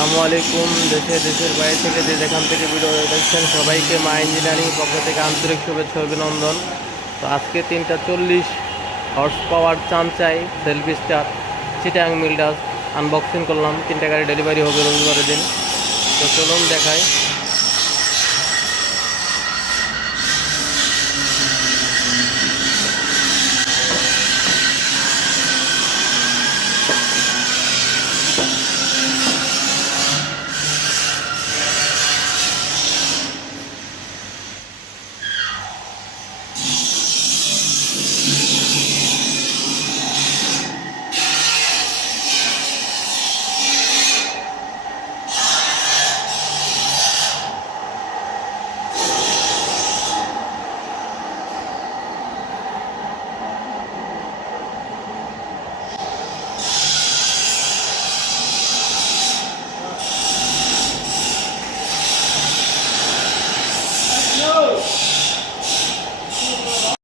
আসসালামু আলাইকুম। দেশের বাইরে থেকে যেখান থেকে ভিডিও দেখছেন সবাইকে মা ইঞ্জিনিয়ারিং পক্ষ থেকে আন্তরিক শুভেচ্ছা অভিনন্দন। তো আজকে 340 হর্স পাওয়ার চামচাই সেলফি স্টার চিটাং মিল্ডাস আনবক্সিং করলাম। 3টা গাড়ি ডেলিভারি হবে রবিবারের দিন। তো চলুন দেখাই।